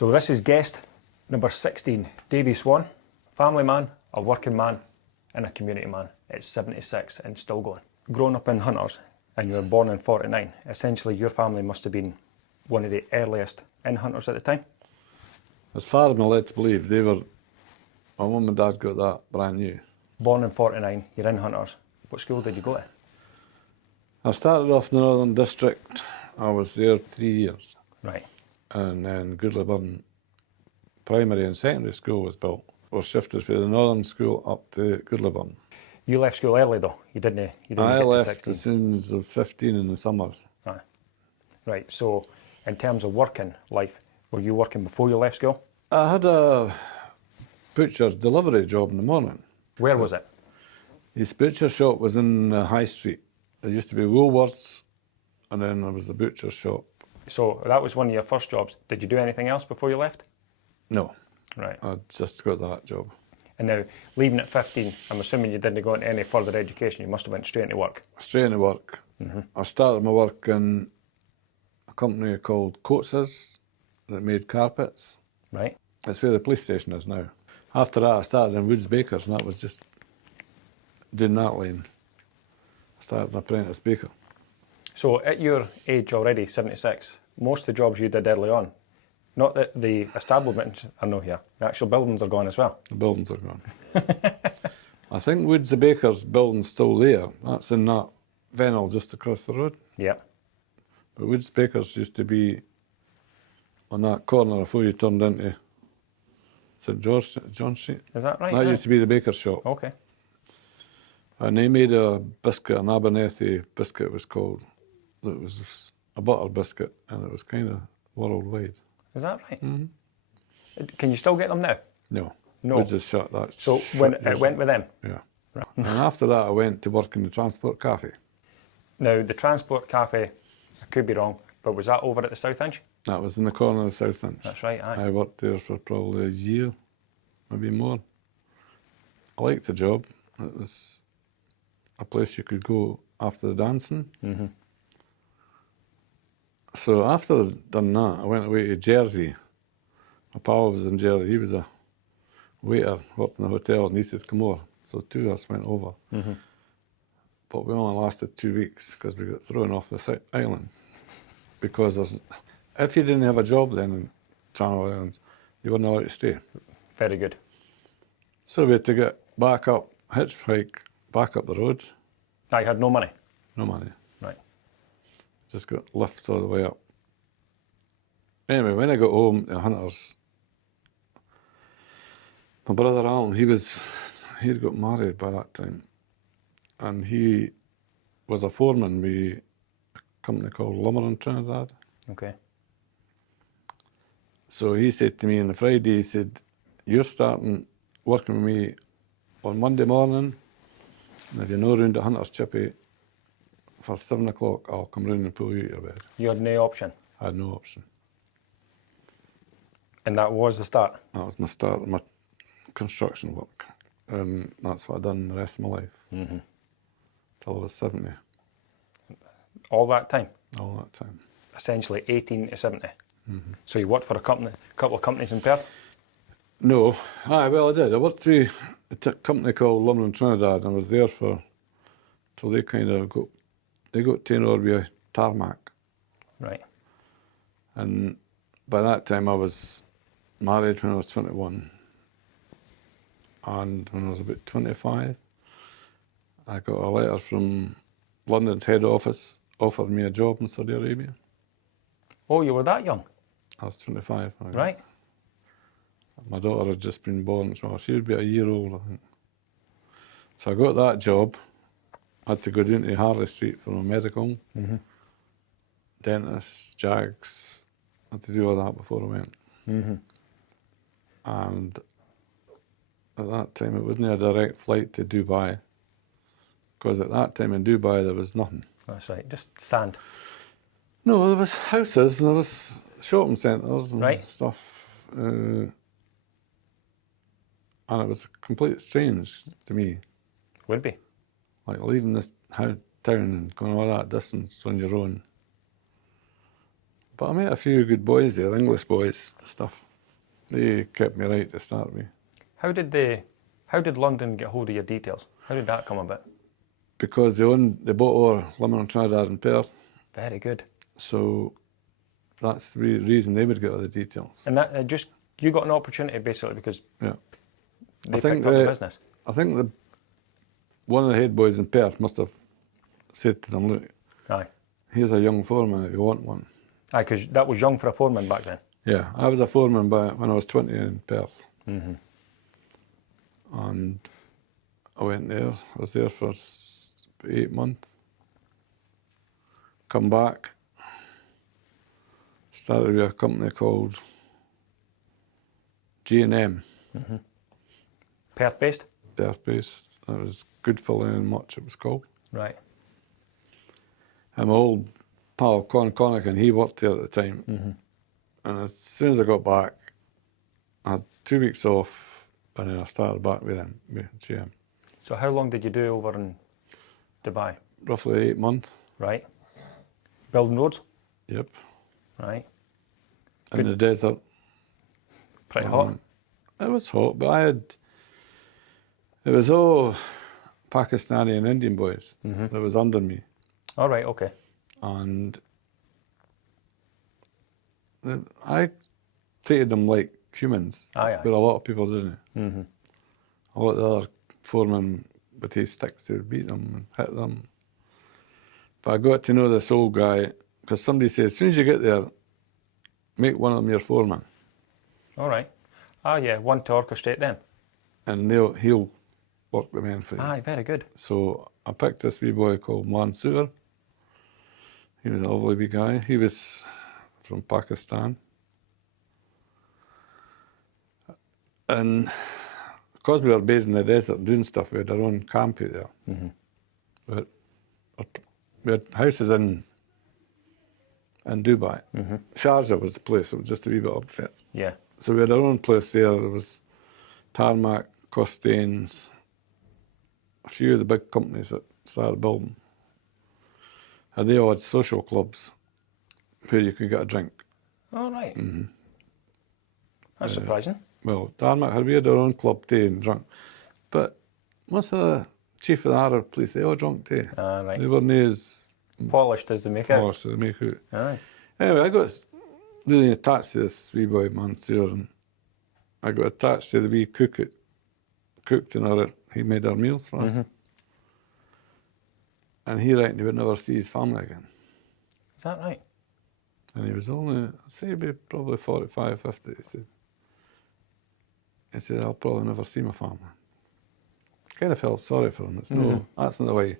So this is guest number 16, Davie Swan, family man, a working man and a community man. It's 76 and still going. Growing up in Hunters and you were born in 49, essentially your family must have been one of the earliest in Hunters at the time? As far as I'm led to believe, they were, my mum and dad got that brand new. Born in 49, you're in Hunters. What school did you go to? I started off in the Northern District. I was there 3 years. Right. And then Goodleyburn Primary and Secondary School was built. We shifted from the Northern School up to Goodleyburn. You left school early though, you didn't get I to left 16. as soon as I was 15 in the summer. Aye. Right, so in terms of working life, were you working before you left school? I had a butcher's delivery job in the morning. Where was it? His butcher shop was in High Street. There used to be Woolworths, and then there was the butcher shop. So that was one of your first jobs. Did you do anything else before you left? No. Right. I just got that job. And now, leaving at 15, I'm assuming you didn't go into any further education. You must have went straight into work. Straight into work. I started my work in a company called Coats's that made carpets. Right. That's where the police station is now. After that, I started in Woods Bakers, and that was just doing that lane. I started an apprentice baker. So at your age already, 76, most of the jobs you did early on, not that the establishments are not here, the actual buildings are gone as well. The buildings are gone. I think Woods the Baker's building's still there. That's in that Vennel just across the road. Yeah. But Woods Baker's used to be on that corner before you turned into St George, John Street. Is that right? That used to be the baker's shop. Okay. And they made a biscuit, an Abernethy biscuit it was called. It was a butter biscuit, and it was kind of worldwide. Is that right? Can you still get them now? No. No. We just shut that. So when it went with them? Yeah. Right. And after that, I went to work in the Transport Cafe. Now, the Transport Cafe, I could be wrong, but was that over at the South Inch? That was in the corner of the South Inch. That's right, aye. I worked there for probably a year, maybe more. I liked the job. It was a place you could go after the dancing. So after I'd done that, I went away to Jersey. My pal was in Jersey. He was a waiter, worked in the hotels, and he said, come over. So two of us went over. But we only lasted 2 weeks because we got thrown off the island. Because if you didn't have a job then in Channel Islands, you weren't allowed to stay. Very good. So we had to get back up, hitchhike, back up the road. I had no money? No money. Right. Just got lifts all the way up. Anyway, when I got home to Hunters, my brother Alan, he'd got married by that time. And he was a foreman with a company called Lumber in Trinidad. Okay. So he said to me on the Friday, he said, you're starting working with me on Monday morning, and if you're not round at Hunter's Chippy for 7 o'clock, I'll come round and pull you out of bed. You had no option? I had no option. And that was the start? That was my start of my construction work. And that's what I've done the rest of my life. Till I was 70. All that time? All that time. Essentially 18 to 70. So you worked for a couple of companies in Perth? No. Well, I did. I worked through a company called Lumber in Trinidad, and I was there till they kind of got taken over with a tarmac. Right. And by that time I was married when I was 21. And when I was about 25, I got a letter from London's head office offered me a job in Saudi Arabia. Oh, you were that young? I was 25. Right. My daughter had just been born, so she would be a year old, I think. So I got that job. I had to go down to Harley Street for my medical. Dentists, Jags. I had to do all that before I went. And at that time, it wasn't a direct flight to Dubai. Because at that time in Dubai, there was nothing. That's right, just sand. No, there was houses, and there was shopping centres and stuff. And it was complete strange to me. Would be. Like leaving this town and going all that distance on your own. But I met a few good boys there, English boys, stuff. They kept me right to start with. How did London get hold of your details? How did that come about? Because they bought our Limerick, Trinidad and Perth, Very good. so that's the reason they would get all the details. And that you got an opportunity basically because Yeah. they picked up the business. I think one of the head boys in Perth must have said to them, look, Aye. here's a young foreman if you want one. Aye, because that was young for a foreman back then. Yeah, I was a foreman when I was 20 in Perth. Mm-hmm. And I went there. I was there for 8 months. Come back. Started with a company called G&M. Mm-hmm. Perth-based? Perth-based. That was Good for Learning Much, it was called. Right. And my old pal, Con Connican, he worked there at the time. Mm-hmm. And as soon as I got back, I had 2 weeks off, and then I started back with them, with GM. So how long did you do over in Dubai? Roughly 8 months. Right. Building roads? Yep. Right. In the desert. Pretty hot? It was hot, but it was all Pakistani and Indian boys that was under me. All right, okay. And I treated them like humans, Aye, aye. but a lot of people didn't. Mm-hmm. A lot of the other foremen with his sticks to beat them and hit them. But I got to know this old guy, because somebody said, as soon as you get there, make one of them your foreman. All right. Ah, yeah, one to orchestrate them. And he'll work the men for you. Aye, very good. So I picked this wee boy called Mansoor. He was a lovely wee guy. He was from Pakistan. And because we were based in the desert doing stuff, we had our own camp out there. Mm-hmm. We had houses in Dubai. Mm-hmm. Sharjah was the place. It was just a wee bit up there. Yeah. So we had our own place there. There was Tarmac, Costains, a few of the big companies that started building. And they all had social clubs where you could get a drink. All right. Mm-hmm. That's surprising. Well, Tarmac we had our own club tea and drunk. But most of the chief of the Arab police, they all drunk tea. Ah, right. They weren't as Polished as they make out. polished as they make out. Aye. Anyway, I got really attached to this wee boy Mansoor, and I got attached to the wee cook that cooked and he made our meals for us. Mm-hmm. And he reckoned he would never see his family again. Is that right? And he was only, I'd say he'd be probably 45, 50. He said, I'll probably never see my family. Kind of felt sorry for him. That's not the way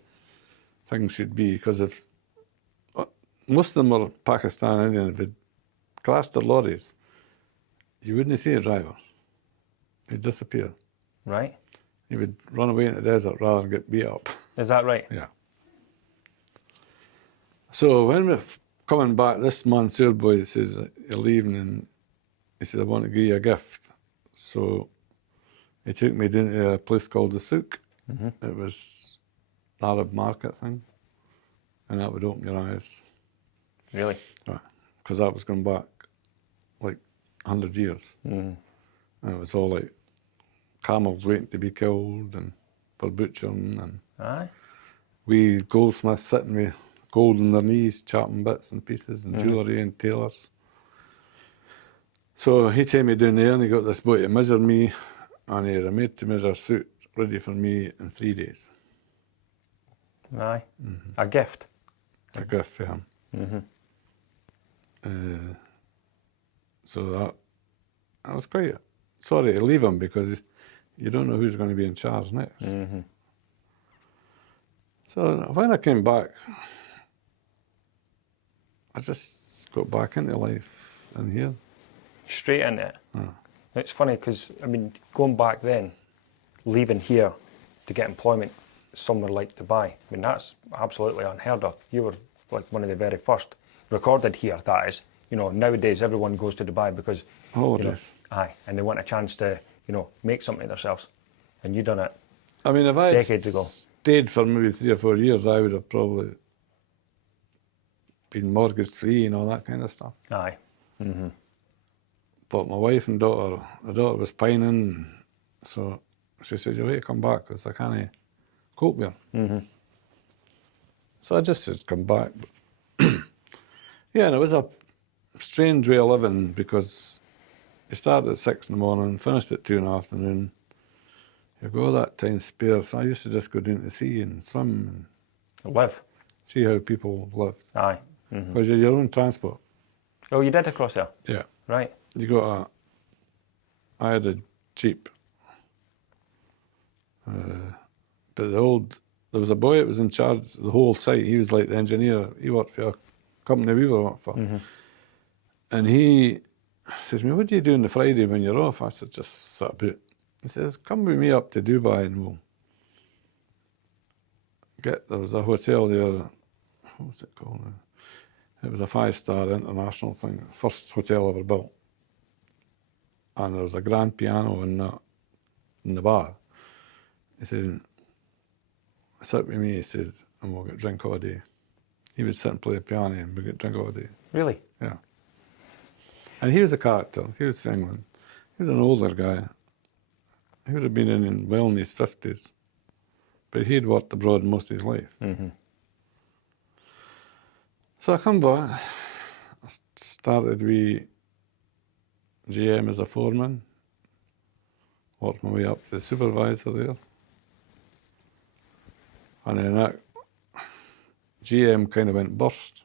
things should be, because if most of them were Pakistan Indian, if they'd crashed their lorries, you wouldn't see a driver. He'd disappear. Right. He would run away in the desert rather than get beat up. Is that right? Yeah. So when we're coming back, this Mansoor boy says, you're leaving, and he said, I want to give you a gift. So he took me down to a place called the Souk. Mm-hmm. It was an Arab market thing, and that would open your eyes. Really? Right. Because that was going back like 100 years. Mm. And it was all like camels waiting to be killed and for butchering, and Aye. we goldsmiths sitting with gold on their knees, chopping bits and pieces and jewellery and tailors. So he took me down there and he got this boy to measure me, and he had a made-to-measure suit ready for me in 3 days. Aye. Mm-hmm. A gift. A gift for him. Mm-hmm. So that was quite sorry to leave him, because you don't know who's going to be in charge next. Mm-hmm. So when I came back, I just got back into life in here. Straight into it. Oh. It's funny because, I mean, going back then, leaving here to get employment somewhere like Dubai, I mean, that's absolutely unheard of. You were like one of the very first recorded here, that is. You know, nowadays everyone goes to Dubai because, aye, and they want a chance to, make something of themselves. And you done it. I mean, if I decades ago. Stayed for maybe 3 or 4 years, I would have probably been mortgage free and all that kind of stuff. Aye. Mm-hmm. But my wife and daughter, the daughter was pining, so she said, "You need to come back because I can't cope with her." So I just said, "Come back." Yeah, and it was a strange way of living because you started at 6 in the morning, finished at 2 in the afternoon. You go that time spare, so I used to just go down to the sea and swim and Live. see how people lived. Aye. Because you had your own transport. Oh, you did across there? Yeah. Right. You got I had a Jeep. But there was a boy that was in charge of the whole site. He was like the engineer. He worked for a company we were working for. And he says to me, "What do you do on the Friday when you're off?" I said, "Just sit about." He says, "Come with me up to Dubai and we'll there was a hotel there, what was it called now? It was a 5-star international thing, first hotel ever built. And there was a grand piano in the bar. He said, "Sit with me," he says, "and we'll get drink all day." He would sit and play the piano and we'd get drink all day. Really? Yeah. And he was a character. He was from England. He was an older guy. He would have been well in his 50s. But he'd worked abroad most of his life. So I come back. I started with GM as a foreman. Worked my way up to the supervisor there. And then that GM kind of went bust.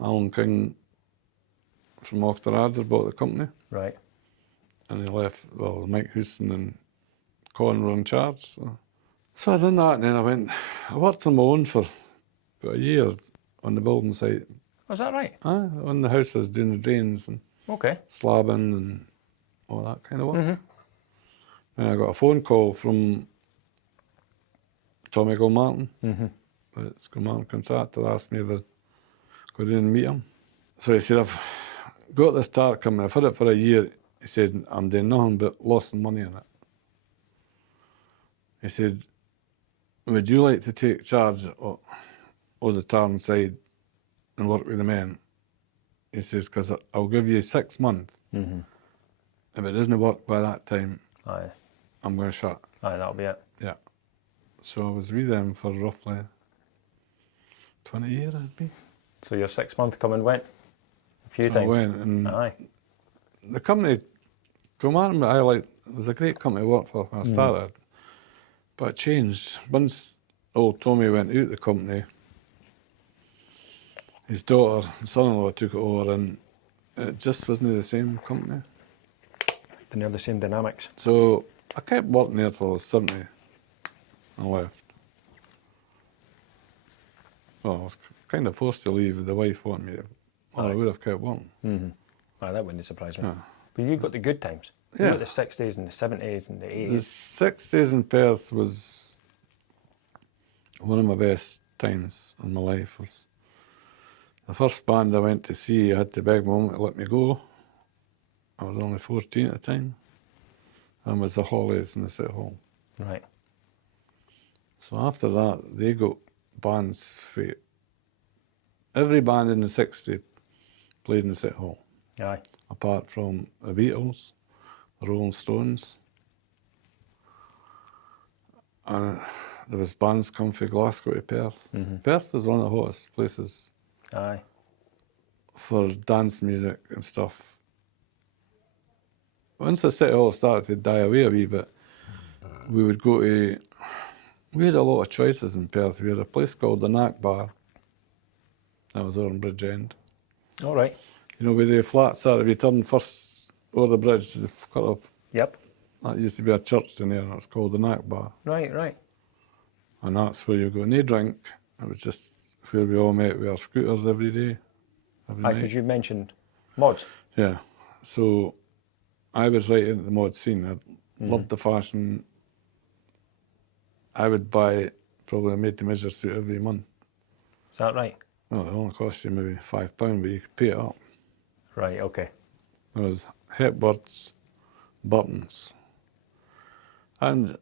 Alan King from Auchterarder bought the company. Right. And he left, Mike Houston and Colin were in charge. So I done that, and then I worked on my own for about a year on the building site. Was that right? On the houses, doing the drains and slabbing and all that kind of work. And I got a phone call from Tommy Gilmartin, it's Gilmartin contractor, asked me if I'd go down and meet him. So he said, "I've got this tart coming, I've had it for a year." He said, "I'm doing nothing but losing money in it." He said, "Would you like to take charge of the tarn side and work with the men?" He says, "Because I'll give you 6 months. If it doesn't work by that time, I'm going to shut." That'll be it. Yeah. So I was with them for roughly 20 years, I'd be. So your 6 month come and went a few So times. I went, and the company, Gilmartin, it was a great company to work for when I started. But it changed. Once old Tommy went out the company, his daughter and son-in-law took it over, and it just wasn't the same company. Didn't have the same dynamics. So I kept working there till I was 70 and left. Well, I was kind of forced to leave. The wife wanted me to, or I would have kept working. That wouldn't surprise me. Yeah. But you got the good times. You Yeah. got the 60s and the 70s and the The 80s. 60s in Perth was one of my best times in my life. Was the first band I went to see. I had to beg my mum to let me go. I was only 14 at the time, and was the Hollies in the City Hall. Right. So after that, they got bands for every band in the 60s played in the City Hall. Aye. Apart from the Beatles, the Rolling Stones, and there was bands come from Glasgow to Perth. Perth is one of the hottest places for dance music and stuff. Once the City Hall started to die away a wee bit, we would go to, we had a lot of choices in Perth. We had a place called the Knack Bar, that was over in Bridgend. All right. You know, where the flats are, if you turn first over the bridge, the cut up. Yep. That used to be a church in there, and it's called the Knack Bar. Right, right. And that's where you go and they drink. It was just where we all met with our scooters every day. Every night. Because you mentioned mods. Yeah. So I was right into the mod scene. I loved the fashion. I would buy probably a made-to-measure suit every month. Is that right? Well, it only cost you maybe £5, but you could pay it up. Right, okay. There was hepwords, buttons. And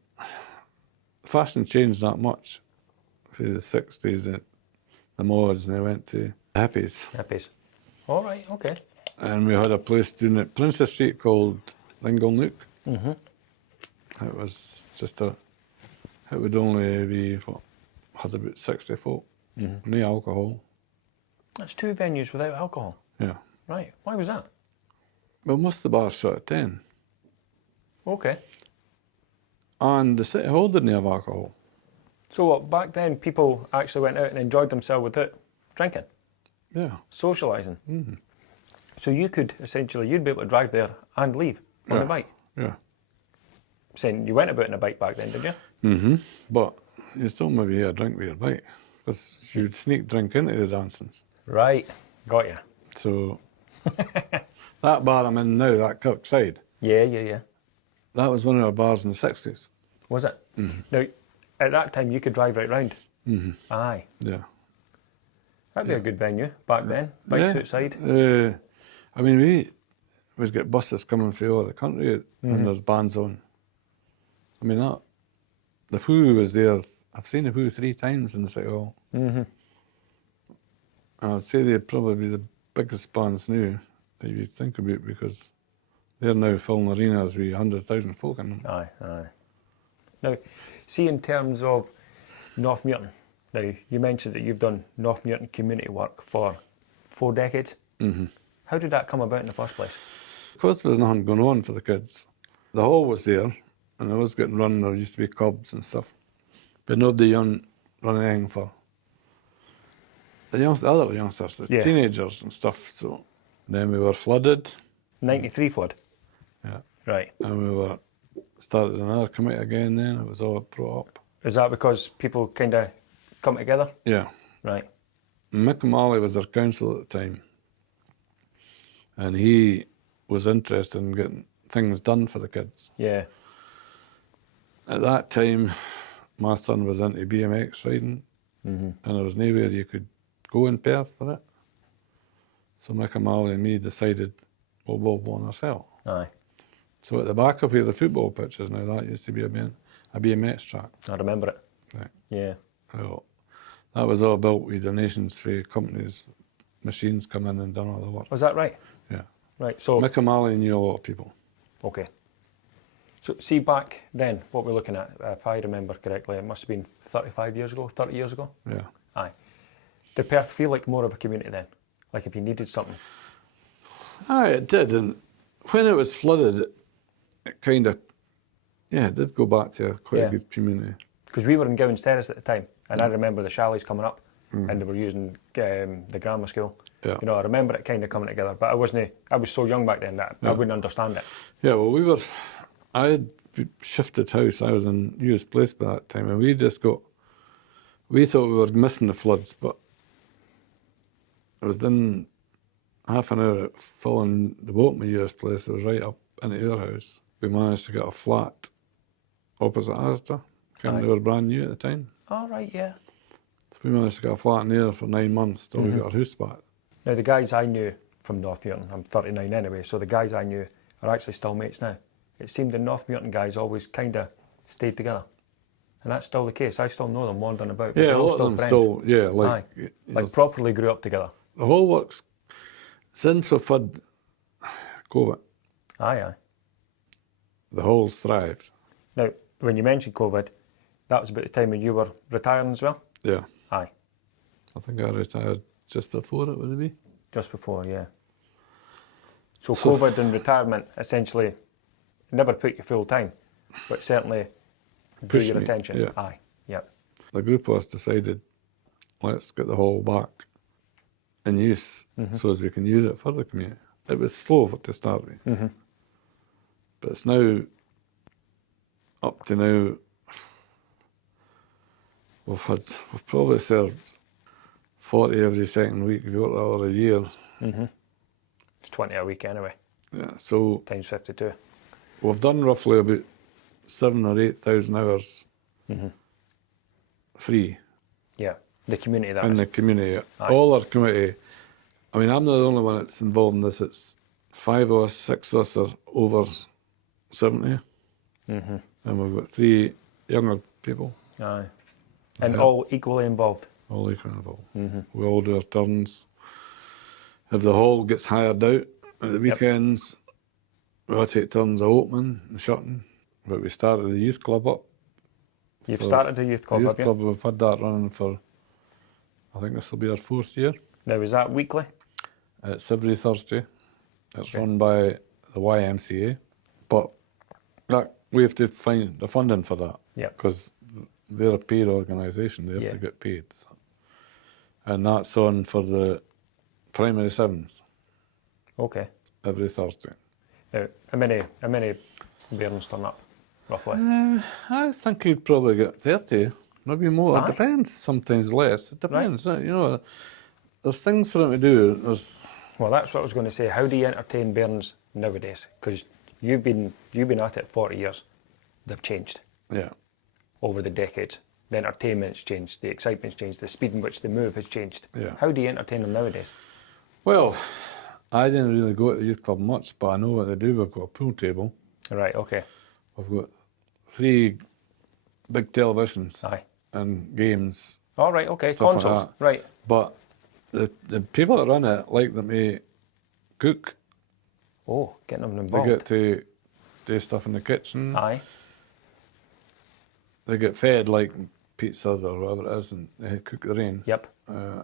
fashion changed that much through the 60s, the mods, and they went to hippies. Hippies. All right, okay. And we had a place down at Princess Street called Lingle Nook. Mm-hmm. It was just it would only be, had about 60 folk, no alcohol. That's 2 venues without alcohol. Yeah. Right. Why was that? Well, most of the bars shut at 10. Okay. And the City Hall didn't have alcohol. So what, back then people actually went out and enjoyed themselves without drinking, Yeah. socialising. Mm-hmm. So you could essentially, you'd be able to drive there and leave on Yeah. a bike. Yeah. Saying you went about on a bike back then, did you? Mm-hmm. But you still maybe had a drink with your bike, because you'd sneak drink into the dancings. Right. Got you. So that bar I'm in now, that Kirkside, Yeah. that was one of our bars in the 60s. Was it? Mm-hmm. Now, at that time you could drive right round. Mm-hmm. Aye. Yeah. That'd be a good venue back then. Bikes Yeah. outside. I mean, we always get buses coming from all over the country when there's bands on. I mean, the Who was there. I've seen the Who 3 times in the City Hall. Mm-hmm. And I'd say they're probably the biggest bands now that you think about, because they're now filling arenas with 100,000 folk in them. Aye. Now, see, in terms of North Muirton, now you mentioned that you've done North Muirton community work for 4 decades. Mm-hmm. How did that come about in the first place? Because there was nothing going on for the kids. The hall was there, and it was getting run. There used to be clubs and stuff, but nobody run anything for the other youngsters, the Yeah. teenagers and stuff. So then we were flooded. 93 flood. Yeah. Right. And we were started another committee again. Then it was all brought up. Is that because people kind of come together? Yeah. Right. Mick O'Malley was our council at the time, and he was interested in getting things done for the kids. Yeah. At that time, my son was into BMX riding, Mm-hmm. and there was nowhere you could go in Perth for it. So Mick O'Malley and me decided, well, we'll one ourselves. Aye. So at the back up here, the football pitch is now, that used to be a BMX track. I remember it. Right. Yeah. Well, that was all built with donations for companies, machines come in and done all the work. Was that right? Yeah. Right. So, Mick O'Malley knew a lot of people. okay. So, see, back then, what we're looking at, if I remember correctly, it must have been 35 years ago, 30 years ago? Yeah. Aye. Did Perth feel like more of a community then? Like if you needed something? Aye, it did. And when it was flooded, it kind of, it did go back to a quite a good community. Because we were in Gowans Terrace at the time, and I remember the chalets coming up, and they were using the grammar school. Yeah. You know, I remember it kind of coming together, but I was so young back then that I wouldn't understand it. Yeah, well, I had shifted house. I was in Hughes Place by that time, and we thought we were missing the floods, but within half an hour of filling the boat in Hughes Place, it was right up into our house. We managed to get a flat opposite Asda. They were brand new at the time. Oh, right, yeah. So we managed to get a flat in there for 9 months till we got our house back. Now, the guys I knew from North Muirton, I'm 39 anyway, so the guys I knew are actually still mates now. It seemed the North Muirton guys always kind of stayed together. And that's still the case. I still know them wandering about. But Yeah, they're a all lot still of them friends. still, yeah, Aye. Like properly grew up together. The whole works, since we've had COVID, Aye. the whole thrived. Now, when you mentioned COVID, that was about the time when you were retiring as well? Yeah. Aye. I think I retired just before it, would it be? Just before, yeah. So COVID and retirement essentially never put you full time, but certainly drew Pushed your me, attention. yeah. Aye, yep. The group of us decided, let's get the hall back in use so as we can use it for the community. It was slow to start with, but it's now, up to now, we've probably served 40 every second week. If you work that over a year. It's 20 a week anyway, Yeah, so times 52. we've done roughly about 7,000 or 8,000 hours free Yeah, the community that in is. the community. Aye. All our community. I mean, I'm not the only one that's involved in this. It's 5 of us, 6 of us are over 70, and we've got 3 younger people. Aye. And all equally involved. All equally involved. We all do our turns. If the hall gets hired out, At the weekends, we all take turns Allotment and shutting, but we started the youth club up. You've started a youth club, The have youth you? club, we've had that running for, I think this will be our 4th year. Now, is that weekly? It's every Thursday. It's Okay. run by the YMCA, but we have to find the funding for that. Yeah. Because they're a paid organisation, they have Yeah. to get paid. So. And that's on for the primary 7s Okay. every Thursday. Now, how many bairns turn up, roughly? I think you'd probably get 30, maybe more. Aye. It depends, sometimes less. It depends. You know, there's things for them to do. Well, that's what I was going to say. How do you entertain bairns nowadays? Because you've been at it 40 years. They've changed Yeah. over the decades. The entertainment's changed, the excitement's changed, the speed in which they move has changed. Yeah. How do you entertain them nowadays? Well, I didn't really go to the youth club much, but I know what they do. We've got a pool table. Right, okay. We've got 3 big televisions Aye. and games. All right, okay. Stuff like Consoles. that. Right. But the people that run it like them to cook. Oh, getting them They involved. get to do stuff in the kitchen. Aye. They get fed like pizzas or whatever it is, and they cook their own. Yep.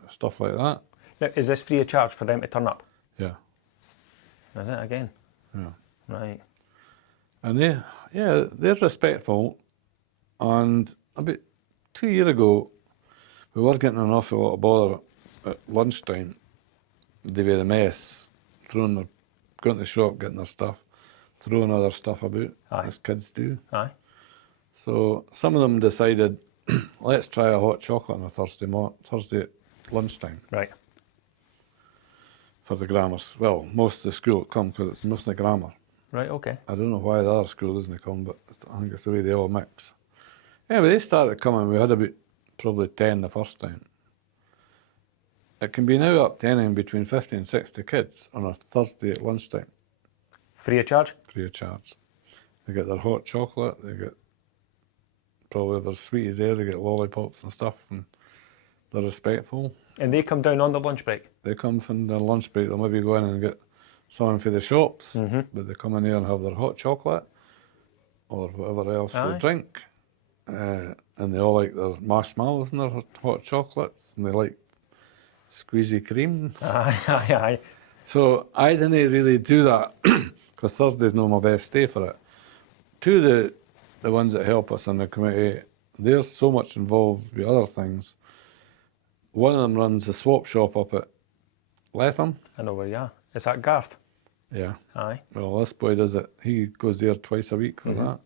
Stuff like that. Now, is this free of charge for them to turn up? Yeah. Is it again? Yeah. Right. And they're respectful. And about 2 years ago, we were getting an awful lot of bother at lunchtime. They were the mess, going to the shop, getting their stuff, throwing other stuff about, Aye. as kids do. Aye. So some of them decided, let's try a hot chocolate on a Thursday lunchtime Right. for the grammars. Well, most of the school come because it's mostly grammar. Right, okay. I don't know why the other school doesn't come, but I think it's the way they all mix. Anyway, they started coming. We had about probably 10 the first time. It can be now up to anything between 50 and 60 kids on a Thursday at lunchtime, Free of charge? free of charge. They get their hot chocolate, they get probably their sweeties there, they get lollipops and stuff, and they're respectful. And they come down on the lunch break? They come from their lunch break, they'll maybe go in and get something for the shops, Mm-hmm. but they come in here and have their hot chocolate or whatever else Aye. they drink. And they all like their marshmallows and their hot chocolates, and they like squeezy cream. Aye, aye, aye. So I didn't really do that because Thursday's not my best day for it. Two of the ones that help us in the committee, they're so much involved with other things. One of them runs a swap shop up at Latham. I know where you are. Is that Garth? Yeah. Aye. Well, this boy does it. He goes there twice a week for that.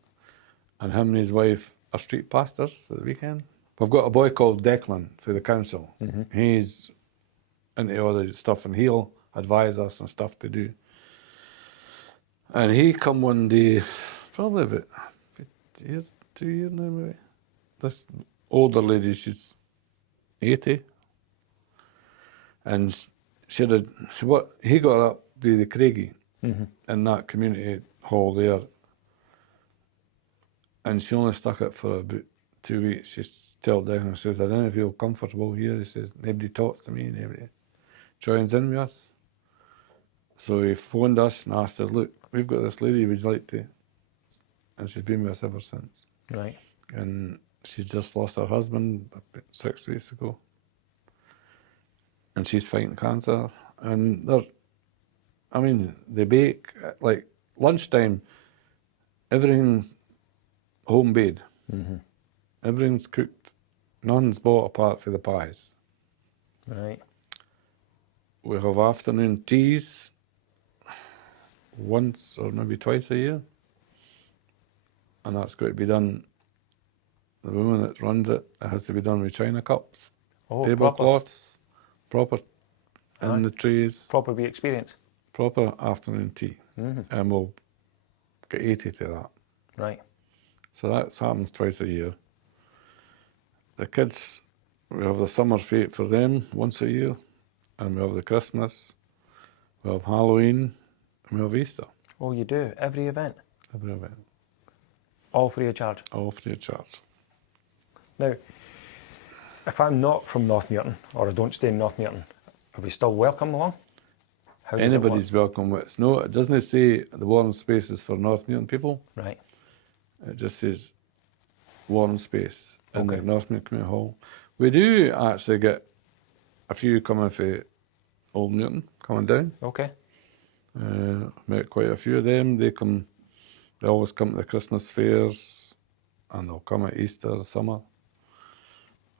And him and his wife are street pastors at the weekend. We've got a boy called Declan for the council. He's into all the stuff and he'll advise us and stuff to do. And he come one day, probably about 2 years now maybe. This older lady, she's 80. And he got up with the Craigie in that community hall there. And she only stuck it for about 2 weeks. She told Declan, she says, I don't feel comfortable here. He says, nobody talks to me, nobody joins in with us. So he phoned us and asked her, look, we've got this lady, would you like to? And she's been with us ever since. Right. And she's just lost her husband about 6 weeks ago. And she's fighting cancer. And they bake, like lunchtime, everything's home made. Everything's cooked. None's bought apart for the pies. Right. We have afternoon teas once or maybe twice a year. And that's got to be done, the woman that runs it has to be done with china cups, Oh, tablecloths, proper in Aye. the trays, Proper be experience. proper afternoon tea. And we'll get 80 to that. Right. So that happens twice a year. The kids, we have the summer fete for them once a year, and we have the Christmas, we have Halloween, and we have Easter. Oh, you do? Every event? Every event, All free of charge? all free of charge. Now, if I'm not from North Muirton, or I don't stay in North Muirton, are we still welcome along? How does it work? Anybody's welcome. It's no, it doesn't say the warm space is for North Muirton people. Right. It just says warm space in Okay. the North Muirton Community Hall. We do actually get a few coming for Old Muirton coming down. Okay. Met quite a few of them. They always come to the Christmas fairs, and they'll come at Easter, summer.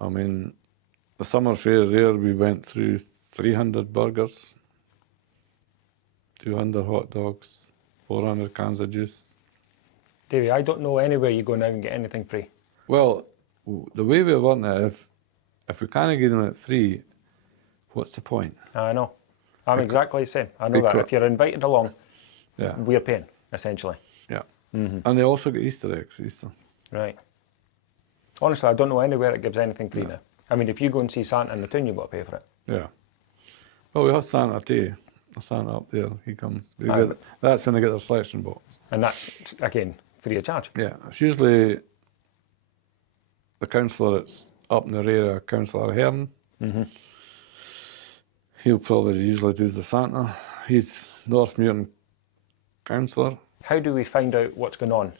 I mean, the summer fair there, we went through 300 burgers, 200 hot dogs, 400 cans of juice. Davie, I don't know anywhere you go now and get anything free. Well, the way we're running it, if we can't get them at free, what's the point? I know. I'm exactly the same. I know that. If you're invited along, Yeah, we're paying, essentially. yeah. Mm-hmm. And they also get Easter eggs, Easter. Right. Honestly, I don't know anywhere that gives anything free No. now. I mean, if you go and see Santa in the town, you've got to pay for it. Yeah. Well, we have Santa too. Santa up there, he comes. Aye. That's when they get their selection box. And that's, again, free of charge. Yeah, it's usually the councillor that's up in the area, Councillor Hearn. Mm-hmm. He'll probably usually do the Santa. He's North Muirton councillor. How do we find out what's going on?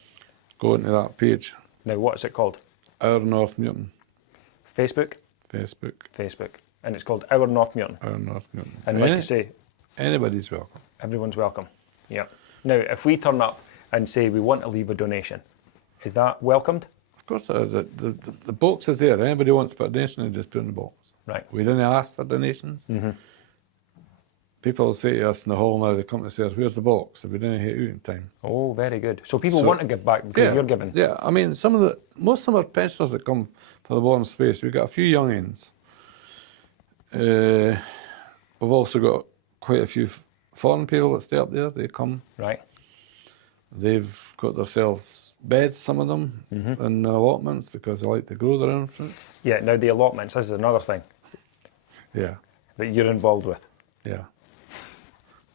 Go into that page, Now, what is it called? Our North Muirton, Facebook? Facebook, Facebook. And it's called Our North Muirton. Our North Muirton. And like you say, Anybody's welcome. everyone's welcome. Yeah. Now, if we turn up and say we want to leave a donation, is that welcomed? Of course, the box is there. Anybody wants to put a donation, they just put it in the box. Right. We didn't ask for donations. Mm-hmm. People say to us in the hall now, they come to say, where's the box? If we didn't hit out in time. Oh, very good. So people want to give back because you're giving. Yeah, I mean, most of our pensioners that come for the warm space, we've got a few youngins. We've also got quite a few foreign people that stay up there. They come. Right. They've got themselves beds, some of them, in the allotments because they like to grow their own fruit. Yeah, now the allotments, this is another thing Yeah, that you're involved with. yeah.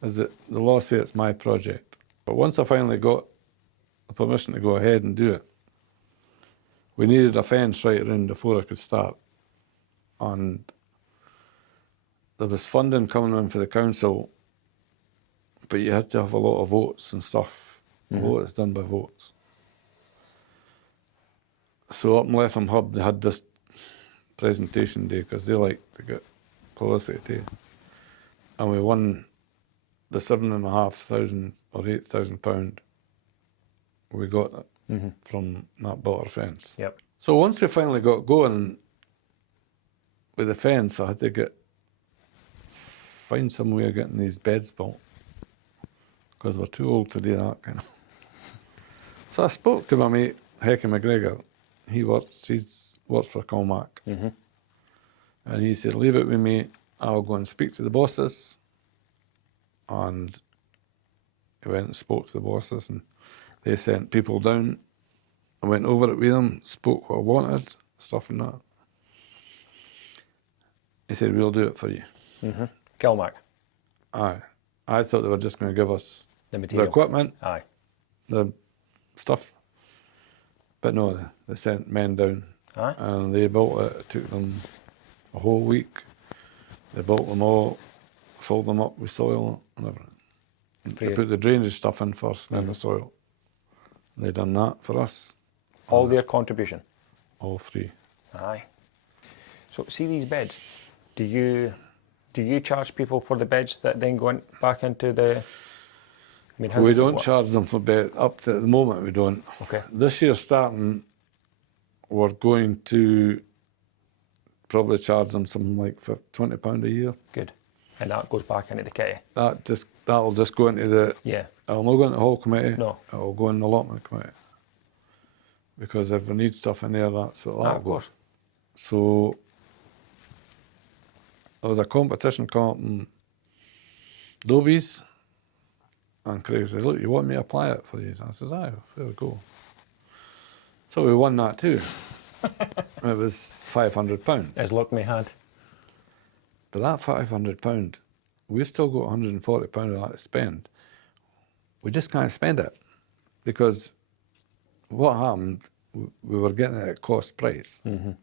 The law says it's my project. But once I finally got the permission to go ahead and do it, we needed a fence right around before I could start. And there was funding coming in for the council, but you had to have a lot of votes and stuff. A lot is done by votes. So up in Letham Hub, they had this presentation day because they like to get publicity too. And we won the £7,500 or £8,000 we got from that butter fence. Yep. So once we finally got going with the fence, I had to find some way of getting these beds built because we're too old to do that kind of. So I spoke to my mate Hecky McGregor. He works for Colmac, and he said, "Leave it with me. I'll go and speak to the bosses." And he went and spoke to the bosses, and they sent people down. I went over it with them, spoke what I wanted, stuff and that. He said, "We'll do it for you." Kilmac, Aye. I thought they were just going to give us the the material. equipment, Aye. the stuff. But no, they sent men down, Aye. and they built it. It took them a whole week. They built them all, filled them up with soil and everything. They put the drainage stuff in first, and then the soil. And they done that for us, All their contribution. all free. Aye. So see these beds. Do you charge people for the beds that then go back into the? I mean, how We does it don't work? charge them for bed. Up to the moment, we don't. Okay. This year starting, we're going to probably charge them something like for £20 a year. Good. And that goes back into the kitty. That'll just go into the. Yeah. It'll not go into the hall committee. No. It'll go in the allotment committee. Because if we need stuff in there, that's what that'll of go. course. So there was a competition come up in Dobies, and Craig said, "Look, you want me to apply it for these?" I says, "Aye, there we go." So we won that too. It was £500. As luck may had. But that £500, we've still got £140 of that to spend. We just can't spend it because what happened, we were getting it at cost price. And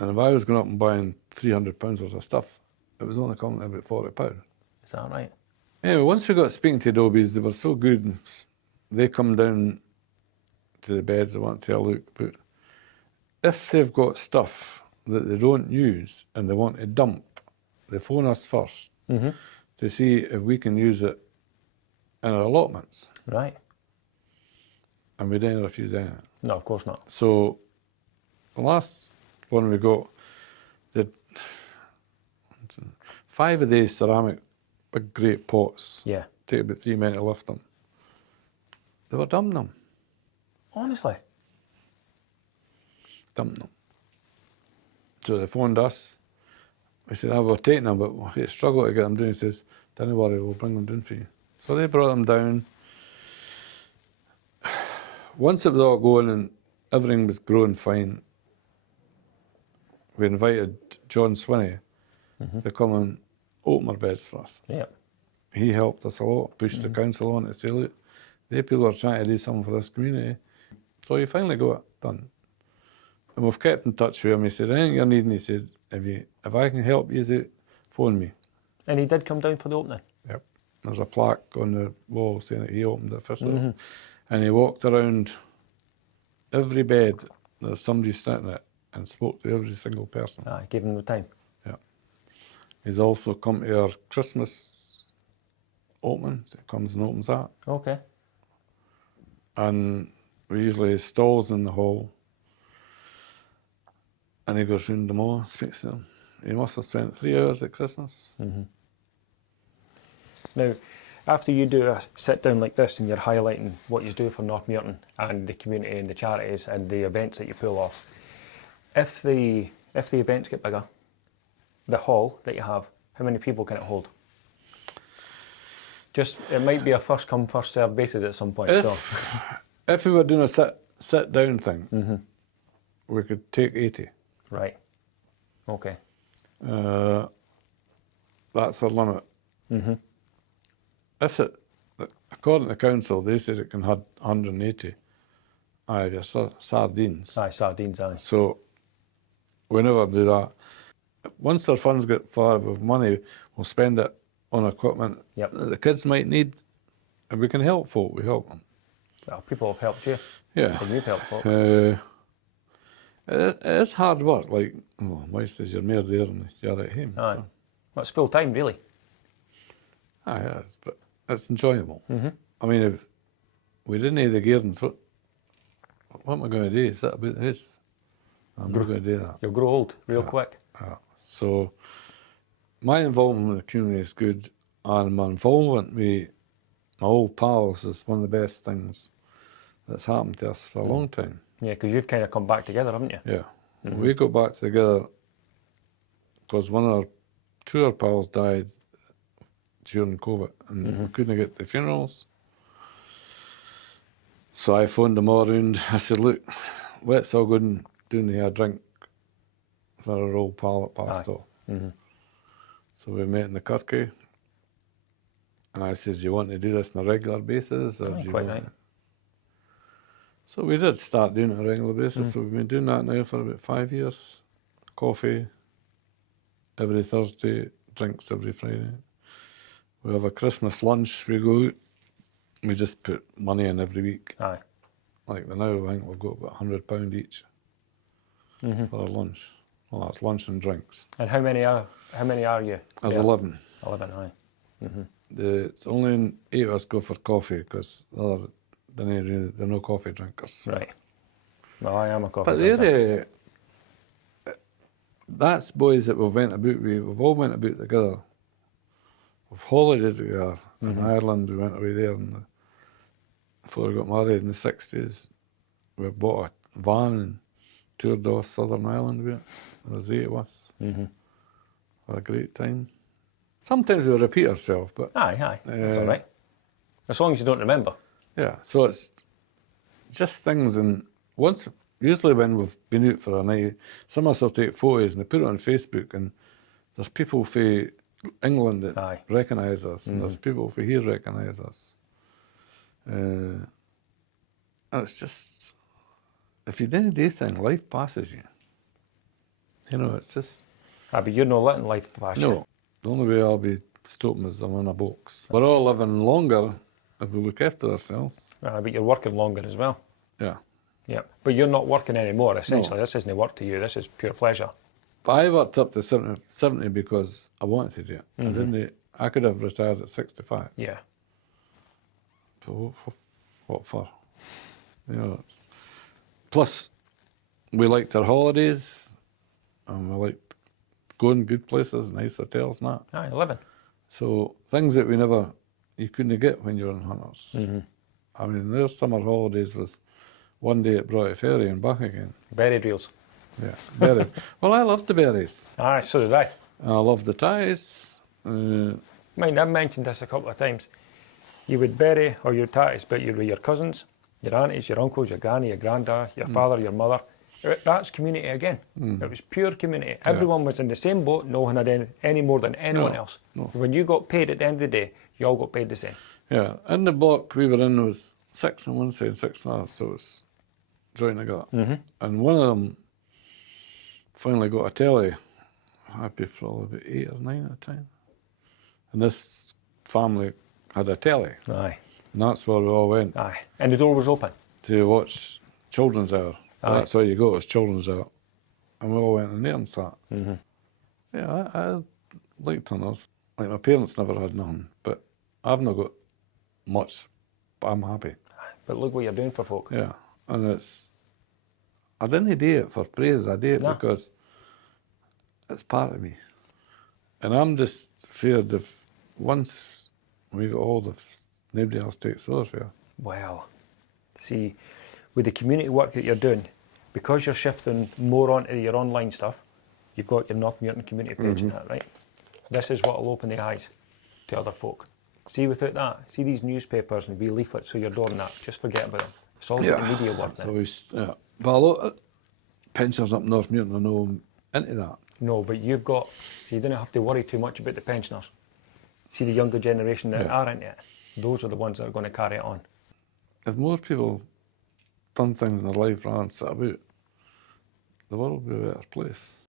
if I was going up and buying £300 worth of stuff, it was only coming to about £40. Is that right? Anyway, once we got speaking to Dobies, they were so good. They come down to the beds. They want to have a look. But if they've got stuff that they don't use and they want to dump, they phone us first to see if we can use it in our allotments. Right. And we didn't refuse any. No, of course not. So the last one we got, the 5 of these ceramic big great pots. Yeah. Take about 3 men to lift them. They were dumping them. Honestly? Dumping them. So they phoned us. We said, we're taking them, but we struggle to get them down. He says, don't worry, we'll bring them down for you. So they brought them down. Once it was all going and everything was growing fine, we invited John Swinney to come and open our beds for us. Yeah. He helped us a lot, pushed the council on to say, look, they people are trying to do something for this community. So he finally got it done. And we've kept in touch with him. He said, anything you're needing, he said, if I can help you, phone me. And he did come down for the opening? Yep. There's a plaque on the wall saying that he opened it officially. And he walked around every bed there's somebody sitting at and spoke to every single person. Aye, gave him the time. Yeah. He's also come to our Christmas opening, so he comes and opens that. Okay. And we usually have stalls in the hall. And he goes round them all, speaks to them. He must have spent 3 hours at Christmas. Now, after you do a sit down like this and you're highlighting what you do for North Muirton and the community and the charities and the events that you pull off, if the events get bigger, the hall that you have, how many people can it hold? Just, it might be a first come, first served basis at some point. If we were doing a sit down thing, we could take 80. Right. Okay. That's our limit. If according to the council, they said it can have 180. Aye, they're sardines. Aye, sardines, aye. So we never do that. Once our funds get far with money, we'll spend it on equipment that the kids might need. If we can help folk, we help them. Well, people have helped you. Yeah. And you've helped folk. It is hard work. Like, my says you're more there than you're at home. Aye. So. Well, it's full time, really. Aye, it is, but it's enjoyable. I mean, if we didn't have the gearings, what am I going to do? Sit about this? I'm not going to do that. You'll grow old real quick. So my involvement in the community is good, and my involvement with my old pals is one of the best things that's happened to us for a long time. Yeah, because you've kind of come back together, haven't you? Yeah. We got back together because two of our pals died during COVID and we couldn't get to the funerals. So I phoned them all around. I said, look, let's all go and do a drink for our old pal that passed off. So we met in the Kirky. And I says, you want to do this on a regular basis? Or do you quite want right. So we did start doing it on a regular basis. So we've been doing that now for about 5 years. Coffee every Thursday, drinks every Friday. We have a Christmas lunch. We go out. We just put money in every week. Aye. Like now, I think we've got about £100 each for our lunch. Well, that's lunch and drinks. And how many are you? There's 11. 11, aye. It's only 8 of us go for coffee because they're no coffee drinkers. Right. Well, I am a coffee But drinker. that's boys that we've went about. We've all went about together. We've holidayed together in Ireland. We went away there before we got married in the 60s. We bought a van and toured off Southern Ireland with it. There was 8 of us. Had a great time. Sometimes we repeat ourselves, but Aye. That's all right. As long as you don't remember. yeah. So it's just things, and usually when we've been out for a night, some of us will take photos and they put it on Facebook, and there's people from England that recognise us, and there's people from here recognise us. And it's just, if you didn't do anything, life passes you. You know, it's just... But you're not letting life pass you. No. The only way I'll be stop them as I'm in a box. We're all living longer if we look after ourselves. But you're working longer as well. Yeah. Yeah. But you're not working anymore, essentially. No. This isn't work to you, this is pure pleasure. But I worked up to 70 because I wanted to do it. Mm-hmm. I could have retired at 65. Yeah. So what for? You know. Plus, we liked our holidays, and we liked going good places, nice hotels and that. Aye, living. So things that you couldn't get when you were in hunters. Mm-hmm. I mean, their summer holidays was one day at Broughty Ferry and back again. Berry reels. Yeah, berry. Well, I loved the berries. Aye, so did I. I loved the ties. Mind, I've mentioned this a couple of times. You would berry or your tatties, but you're with your cousins, your aunties, your uncles, your granny, your granddad, your father, your mother. That's community again. It was pure community. Everyone was in the same boat, no one had any more than anyone else. No. When you got paid at the end of the day, you all got paid the same. Yeah, in the block we were in was 6 on one side and 6 on the other, so it's joined together. Mm-hmm. And one of them finally got a telly. I'd be probably about 8 or 9 at the time. And this family had a telly. Aye. And that's where we all went. Aye. And the door was open. To watch Children's Hour. Aye. That's where you go, it's Children's Hour. And we all went in there and sat. Mm-hmm. Yeah, I liked hunters. Like, my parents never had nothing, but I've not got much, but I'm happy. But look what you're doing for folk. Yeah, and I didn't do it for praise, I do it because it's part of me. And I'm just feared if once we got old, if nobody else takes over for you. Well, see, with the community work that you're doing, because you're shifting more onto your online stuff, you've got your North Muirton community page and that, right? This is what will open the eyes to other folk. See, without that, see these newspapers and wee leaflets through your door and that, just forget about them. It's all about the media work now. But a lot of pensioners up North Muirton are no into that. No, but you've got, so you don't have to worry too much about the pensioners. See the younger generation that are into it, those are the ones that are going to carry it on. If more people done things in their life rather than sit about, the world would be a better place.